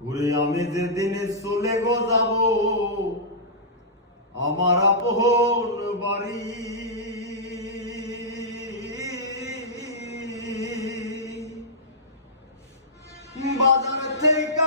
ওরে আমি যেদিন চলে গো যাব আমার আপন বাড়ি, বাজার থেকে